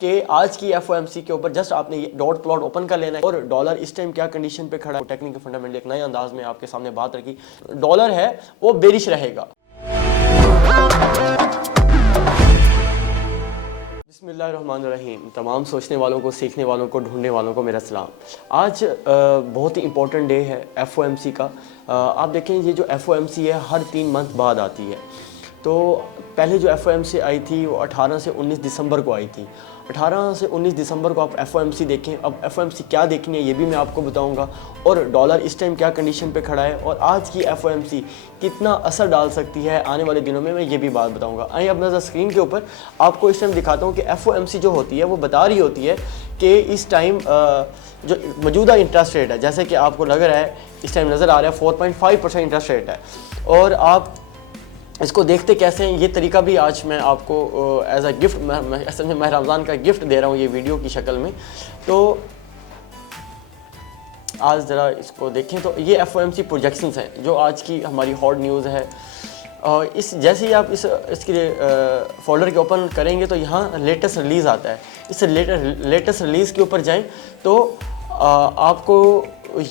कि आज की एफओएमसी के ऊपर जस्ट आपने ये डॉट प्लॉट ओपन कर लेना है और डॉलर इस टाइम क्या कंडीशन पे खड़ा है, टेक्निकल फंडामेंटल एक नए अंदाज में आपके सामने बात रखी। डॉलर है वो बेरिश रहेगा। बिस्मिल्लाहिर्रहमानिर्रहीम। तमाम सोचने वालों को, सीखने वालों को, ढूंढने वालों को मेरा सलाम। आज बहुत ही इंपॉर्टेंट डे है एफओएमसी का। आप देखें ये जो एफओएमसी है हर 3 मंथ बाद आती है। तो पहले जो एफओएमसी आई थी वो 18 से 19 दिसंबर को आई थी। 18 से 19 दिसंबर को आप एफओएमसी देखें। अब एफओएमसी क्या देखनी है ये भी मैं आपको बताऊंगा, और डॉलर इस टाइम क्या कंडीशन पे खड़ा है और आज की एफओएमसी कितना असर डाल सकती है आने वाले दिनों में, मैं ये भी बात बताऊंगा। आइए अब नज़र स्क्रीन के ऊपर आपको इस टाइम दिखाता हूँ कि एफओएमसी जो होती है वो बता रही होती है कि इस टाइम जो मौजूदा इंटरेस्ट रेट है, जैसे कि आपको लग रहा है इस टाइम नज़र आ रहा है 4.5% इंटरेस्ट रेट है। और आप इसको देखते कैसे हैं, ये तरीका भी आज मैं आपको एज अ गिफ्ट, मैं असल में मैं रमज़ान का गिफ्ट दे रहा हूँ ये वीडियो की शक्ल में। तो आज ज़रा इसको देखें तो ये एफओएमसी प्रोजेक्शंस हैं जो आज की हमारी हॉट न्यूज़ है। इस जैसे ही आप इसके फोल्डर के ओपन करेंगे तो यहाँ लेटेस्ट रिलीज़ आता है। इस लेटेस्ट रिलीज़ के ऊपर जाएं तो आपको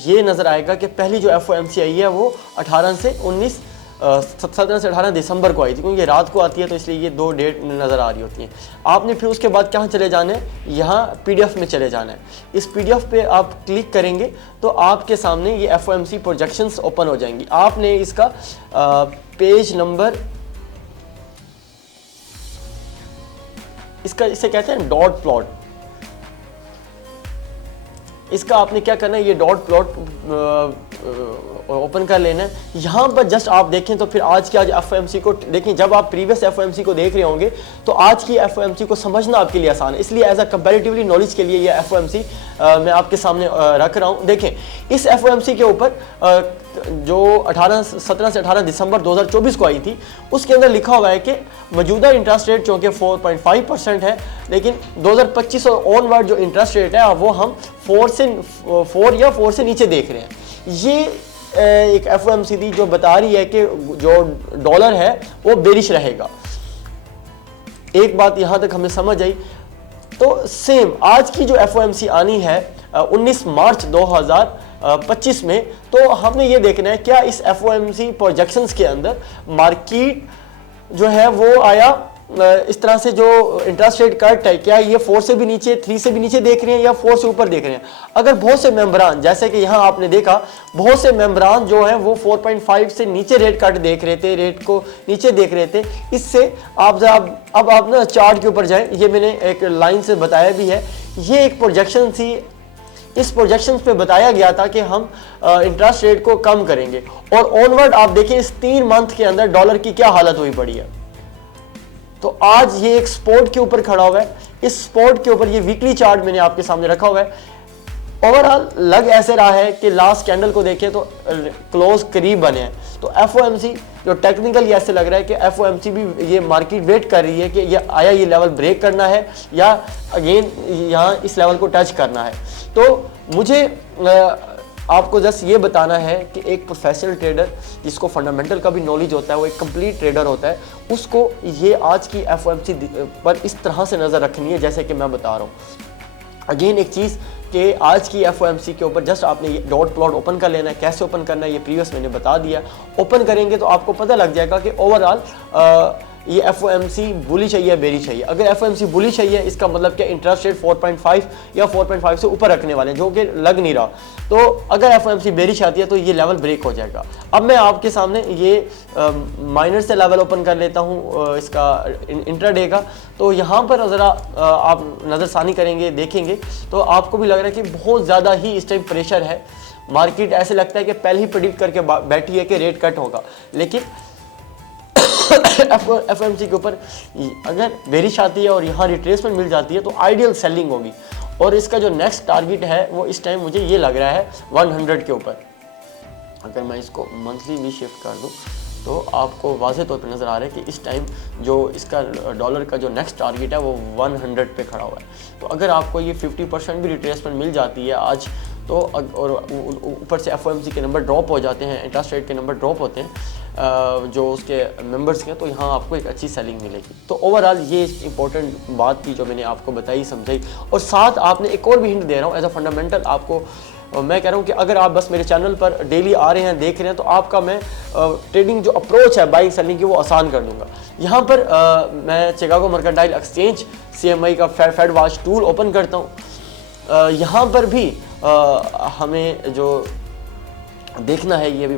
ये नज़र आएगा कि पहली जो एफओएमसी आई है वो 17 से 18 दिसंबर को आई थी, क्योंकि ये रात को आती है तो इसलिए ये 2 डेट नज़र आ रही होती हैं। आपने फिर उसके बाद कहाँ चले जाना है, यहाँ पीडीएफ में चले जाना है। इस पीडीएफ पे आप क्लिक करेंगे तो आपके सामने ये एफओएमसी प्रोजेक्शंस ओपन हो जाएंगी। आपने इसका पेज नंबर, इसे कहते हैं डॉट प्लॉट। इसका आपने क्या करना है, ये डॉट प्लॉट ओपन कर लेना है। यहाँ पर जस्ट आप देखें तो फिर आज की एफओएमसी को देखें। जब आप प्रीवियस एफओएमसी को देख रहे होंगे तो आज की एफओएमसी को समझना आपके लिए आसान है, इसलिए एज अ कंपैरेटिवली नॉलेज के लिए ये एफओएमसी मैं आपके सामने रख रहा हूँ। देखें इस एफओएमसी के ऊपर जो 17 से 18 दिसंबर 2024 को आई थी, उसके अंदर लिखा हुआ है कि मौजूदा इंटरेस्ट रेट चूँकि 4.5% है, लेकिन 2025 और ऑनवर्ड जो इंटरेस्ट रेट है वो हम 4 से नीचे देख रहे हैं। ये एक एफओएमसी थी जो बता रही है कि जो डॉलर है वो बेरिश रहेगा। एक बात यहां तक हमें समझ आई। तो सेम आज की जो एफओएमसी आनी है 19 मार्च 2025 में, तो हमने ये देखना है क्या इस एफओएमसी प्रोजेक्शंस के अंदर मार्केट जो है वो आया इस तरह से जो इंटरेस्ट रेट कट है, क्या ये 4 से भी नीचे, 3 से भी नीचे देख रहे हैं या 4 से ऊपर देख रहे हैं। अगर बहुत से मेंबरान, जैसे कि यहाँ आपने देखा बहुत से मेंबरान जो हैं वो 4.5 से नीचे रेट कट देख रहे थे, रेट को नीचे देख रहे थे। इससे आप अब आप ना चार्ट के ऊपर जाएं, ये मैंने एक लाइन से बताया भी है। ये एक प्रोजेक्शन थी, इस प्रोजेक्शन पे बताया गया था कि हम इंटरेस्ट रेट को कम करेंगे, और ऑनवर्ड आप देखें इस 3 मंथ के अंदर डॉलर की क्या हालत हुई पड़ी है। तो आज ये एक स्पोर्ट के ऊपर खड़ा हुआ है। इस स्पोर्ट के ऊपर ये वीकली चार्ट मैंने आपके सामने रखा हुआ है। ओवरऑल लग ऐसे रहा है कि लास्ट कैंडल को देखें तो क्लोज करीब बने हैं। तो एफओएमसी जो टेक्निकली ऐसे लग रहा है कि एफओएमसी भी ये मार्केट वेट कर रही है कि ये आया ये लेवल ब्रेक करना है या अगेन यहाँ इस लेवल को टच करना है। तो मुझे आपको जस्ट ये बताना है कि एक प्रोफेशनल ट्रेडर जिसको फंडामेंटल का भी नॉलेज होता है, वो एक कंप्लीट ट्रेडर होता है, उसको ये आज की एफओएमसी पर इस तरह से नज़र रखनी है जैसे कि मैं बता रहा हूँ। अगेन एक चीज़ कि आज की एफओएमसी के ऊपर जस्ट आपने ये डॉट प्लॉट ओपन कर लेना है। कैसे ओपन करना है ये प्रीवियस मैंने बता दिया। ओपन करेंगे तो आपको पता लग जाएगा कि ओवरऑल ये एफओएमसी बुलिश है या बेरिश है। अगर एफओएमसी बुलिश है इसका मतलब क्या इंटरेस्ट रेट 4.5 या 4.5 से ऊपर रखने वाले हैं, जो कि लग नहीं रहा। तो अगर एफओएमसी बेरिश आती है तो ये लेवल ब्रेक हो जाएगा। अब मैं आपके सामने ये माइनर से लेवल ओपन कर लेता हूँ इसका इंट्राडे का। तो यहाँ पर ज़रा आप नज़रसानी करेंगे, देखेंगे तो आपको भी लग रहा है कि बहुत ज़्यादा ही इस टाइम प्रेशर है। मार्केट ऐसे लगता है कि पहले ही प्रेडिक्ट करके बैठी है कि रेट कट होगा, लेकिन एफओएमसी के ऊपर अगर बेरिश आती है और यहाँ रिट्रेसमेंट मिल जाती है तो आइडियल सेलिंग होगी। और इसका जो नेक्स्ट टारगेट है वो इस टाइम मुझे ये लग रहा है 100 के ऊपर। अगर मैं इसको मंथली भी शिफ्ट कर दूँ तो आपको वाज़े तौर पे नज़र आ रहा है कि इस टाइम जो इसका डॉलर का जो नेक्स्ट टारगेट है वो 100 पे खड़ा हुआ है। तो अगर आपको ये 50% भी रिट्रेसमेंट मिल जाती है आज, तो और ऊपर से FOMC के नंबर ड्रॉप हो जाते हैं, इंटरेस्ट रेट के नंबर ड्रॉप होते हैं जो उसके मेंबर्स के, तो यहाँ आपको एक अच्छी सेलिंग मिलेगी। तो ओवरऑल ये इंपॉर्टेंट बात थी जो मैंने आपको बताई समझाई, और साथ आपने एक और भी हिंट दे रहा हूँ एज अ फंडामेंटल आपको। मैं कह रहा हूँ कि अगर आप बस मेरे चैनल पर डेली आ रहे हैं, देख रहे हैं, तो आपका मैं ट्रेडिंग जो अप्रोच है बाइंग सेलिंग की वो आसान कर दूंगा। यहाँ पर मैं चिकागो मर्केंटाइल एक्सचेंज CME का फेड वॉच टूल ओपन करता हूँ। यहाँ पर भी हमें जो देखना है, ये अभी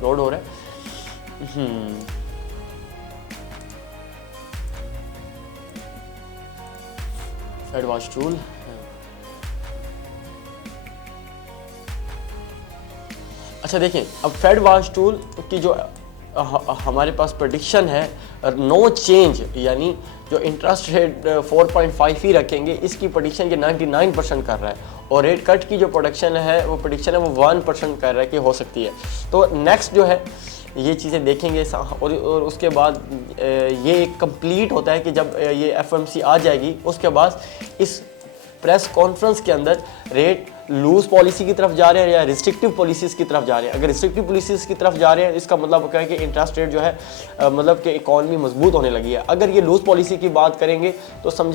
लोड हो रहा है। फेड वॉच टूल, अच्छा देखें, अब फेड वॉच टूल की जो हमारे पास प्रेडिक्शन है नो चेंज, यानी जो इंटरेस्ट रेट 4.5 ही रखेंगे, इसकी प्रेडिक्शन के 99% कर रहा है, और रेट कट की जो प्रोडक्शन है वो 1% कर रहा है कि हो सकती है। तो नेक्स्ट जो है ये चीज़ें देखेंगे, और उसके बाद ये कंप्लीट होता है कि जब ये FOMC आ जाएगी, उसके बाद इस प्रेस कॉन्फ्रेंस के अंदर रेट लूज पॉलिसी की तरफ जा रहे हैं या रिस्ट्रिक्टिव पॉलिसीज़ की तरफ जा रहे हैं। अगर रिस्ट्रिक्टिव पॉलिसीज़ की तरफ जा रहे हैं, इसका मतलब क्या है कि इंटरेस्ट रेट जो है मतलब कि इकॉनमी मजबूत होने लगी है। अगर ये लूज पॉलिसी की बात करेंगे तो समझ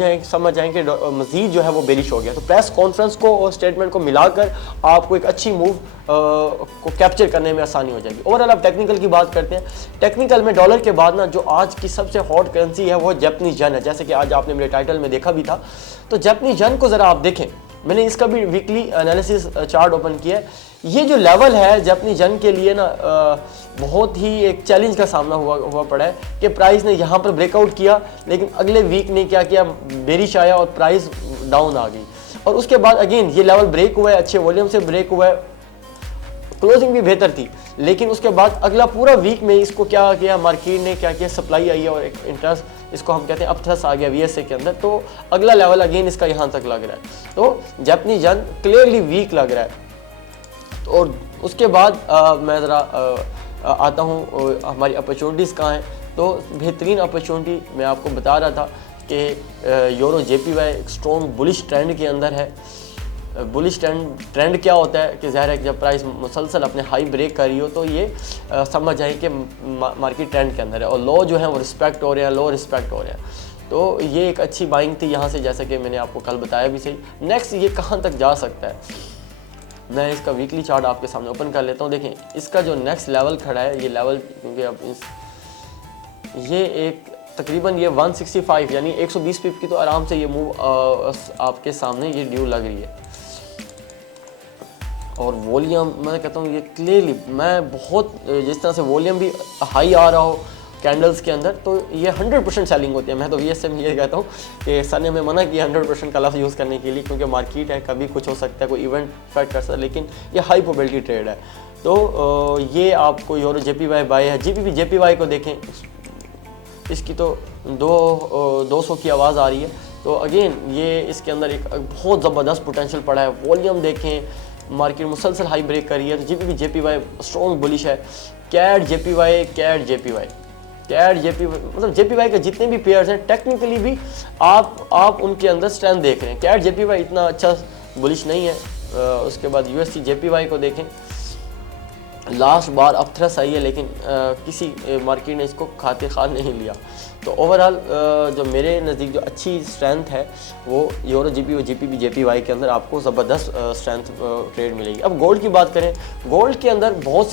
जाएंगे मजीद जो है वो बेरिश हो गया। तो प्रेस कॉन्फ्रेंस को और स्टेटमेंट को मिलाकर आपको एक अच्छी मूव को कैप्चर करने में आसानी हो जाएगी। ओवरऑल अब टेक्निकल की बात करते हैं। टेक्निकल में डॉलर के बाद ना जो आज की सबसे हॉट करेंसी है वो जापानीज येन है, जैसे कि आज आपने मेरे टाइटल में देखा भी था। तो जापानीज येन को ज़रा आप देखें, मैंने इसका भी वीकली एनालिसिस चार्ट ओपन किया है। ये जो लेवल है जापानीज येन के लिए ना बहुत ही एक चैलेंज का सामना हुआ पड़ा है कि प्राइस ने यहाँ पर ब्रेकआउट किया, लेकिन अगले वीक ने क्या किया, बेरिश आया और प्राइस डाउन आ गई, और उसके बाद अगेन ये लेवल ब्रेक हुआ है, अच्छे वॉल्यूम से ब्रेक हुआ है, क्लोजिंग भी बेहतर थी, लेकिन उसके बाद अगला पूरा वीक में इसको क्या किया, मार्केट ने क्या किया, सप्लाई आई है और एक इंटरेस्ट, इसको हम कहते हैं अपथ्रस आ गया VSA के अंदर। तो अगला लेवल अगेन इसका यहाँ तक लग रहा है। तो जापानीज येन क्लियरली वीक लग रहा है। और उसके बाद मैं ज़रा आता हूँ हमारी अपॉर्चुनिटीज़ कहाँ हैं। तो बेहतरीन अपॉर्चुनिटी मैं आपको बता रहा था कि यूरो JPY एक स्ट्रॉन्ग बुलिश ट्रेंड के अंदर है। बुलिश ट्रेंड क्या होता है कि ज़ाहिर है कि जब प्राइस मुसलसल अपने हाई ब्रेक कर रही हो तो ये समझ जाए कि मार्केट ट्रेंड के अंदर है, और लो जो है वो रिस्पेक्ट हो रहे हैं, लो रिस्पेक्ट हो रहे हैं। तो ये एक अच्छी बाइंग थी यहाँ से, जैसा कि मैंने आपको कल बताया भी सही। नेक्स्ट ये कहाँ तक जा सकता है, मैं इसका वीकली चार्ट आपके सामने ओपन कर लेता हूँ। देखें इसका जो नेक्स्ट लेवल खड़ा है, ये लेवल क्योंकि अब ये एक तकरीबन ये 165 यानी 120 पिप की तो आराम से ये मूव आपके सामने ये ड्यू लग रही है। और वॉल्यूम मैं कहता हूँ ये क्लियरली, मैं बहुत जिस तरह से वॉल्यूम भी हाई आ रहा हो कैंडल्स के अंदर, तो ये 100% सेलिंग होती है। मैं तो VSA में ये कहता हूँ कि सर ने हमें मना किया 100% का लफ्ज़ यूज़ करने के लिए, क्योंकि मार्केट है, कभी कुछ हो सकता है, कोई इवेंट इफेक्ट कर सकता है, लेकिन ये हाई प्रोबेबिलिटी ट्रेड है। तो ये आपको यूरो JPY बाय है। JPY को देखें, इसकी तो 200 की आवाज़ आ रही है। तो अगेन ये इसके अंदर एक बहुत ज़बरदस्त पोटेंशियल पड़ा है। वॉल्यूम देखें, मार्केट मुसलसल हाई ब्रेक कर रही है। तो JPY स्ट्रॉन्ग बुलिश है। CAD JPY मतलब JPY के जितने भी पेयर्स हैं टेक्निकली भी आप उनके अंदर स्ट्रेंथ देख रहे हैं। CAD JPY इतना अच्छा बुलिश नहीं है। उसके बाद USD JPY को देखें, लास्ट बार अपथ्रस आई है, लेकिन किसी मार्केट ने इसको खातिर खान नहीं लिया। तो ओवरऑल जो मेरे नज़दीक जो अच्छी स्ट्रेंथ है वो यूरो JPY के अंदर आपको ज़बरदस्त स्ट्रेंथ ट्रेड मिलेगी। अब गोल्ड की बात करें, गोल्ड के अंदर बहुत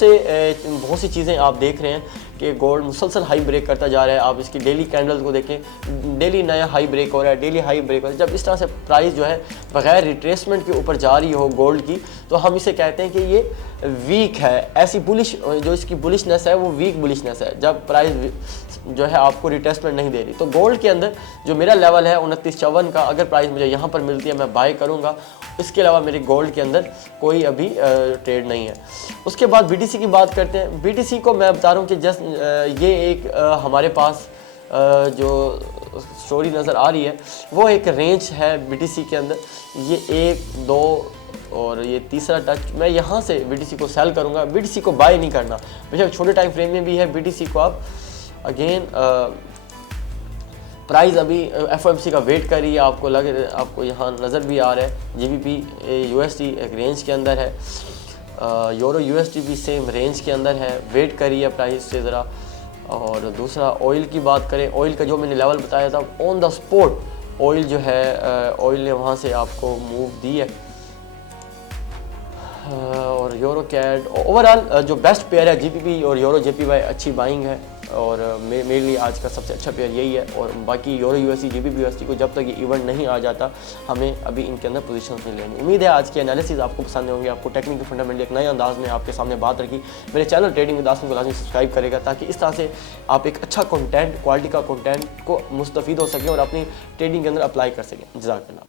सी चीज़ें आप देख रहे हैं कि गोल्ड मुसलसल हाई ब्रेक करता जा रहा है। आप इसकी डेली कैंडल्स को देखें, डेली नया हाई ब्रेक हो रहा है, डेली हाई ब्रेक हो रहा है। जब इस तरह से प्राइस जो है बगैर रिट्रेसमेंट के ऊपर जा रही हो गोल्ड की, तो हम इसे कहते हैं कि ये वीक है। ऐसी बुलिश जो इसकी बुलिशनेस है वो वीक बुलिशनेस है, जब प्राइस जो है आपको रिटेस्टमेंट नहीं दे रही। तो गोल्ड के अंदर जो मेरा लेवल है 2954 का, अगर प्राइस मुझे यहाँ पर मिलती है मैं बाय करूँगा। इसके अलावा मेरे गोल्ड के अंदर कोई अभी ट्रेड नहीं है। उसके बाद BTC की बात करते हैं। BTC को मैं बता रहा हूँ कि जस्ट ये एक हमारे पास जो स्टोरी नज़र आ रही है वो एक रेंज है BTC के अंदर। ये 1, 2 और ये तीसरा टच, मैं यहाँ से BTC को सेल करूँगा, BTC को बाय नहीं करना। बेशक छोटे टाइम फ्रेम में भी है, BTC को आप अगेन प्राइस अभी FOMC का वेट करिए, आपको यहाँ नज़र भी आ रहा है GBP USD एक रेंज के अंदर है, यूरो USD भी सेम रेंज के अंदर है, वेट करिए प्राइस से ज़रा। और दूसरा ऑयल की बात करें, ऑयल का जो मैंने लेवल बताया था ऑन द स्पॉट ऑयल जो है ऑयल ने वहाँ से आपको मूव दी है। और यूरो कैड ओवरऑल जो बेस्ट पेयर है GBP और यूरो JPY अच्छी बाइंग है, और मेरे लिए आज का सबसे अच्छा पेयर यही है। और बाकी यूरो USD GBP USD को जब तक ये इवेंट नहीं आ जाता हमें अभी इनके अंदर पोजीशन नहीं लेनी। उम्मीद है आज के एनालिसिस आपको पसंद होंगे, आपको टेक्निकल फंडामेंटल एक नए अंदाज में आपके सामने बात रखी। मेरे चैनल ट्रेडिंग विद आसिम को लाजमी सब्सक्राइब करेगा ताकि इस तरह से आप एक अच्छा कंटेंट, क्वालिटी का कंटेंट को मुस्तफ़ीद हो सकें और अपनी ट्रेडिंग के अंदर अप्लाई कर सकें। जज़ाकल्लाह।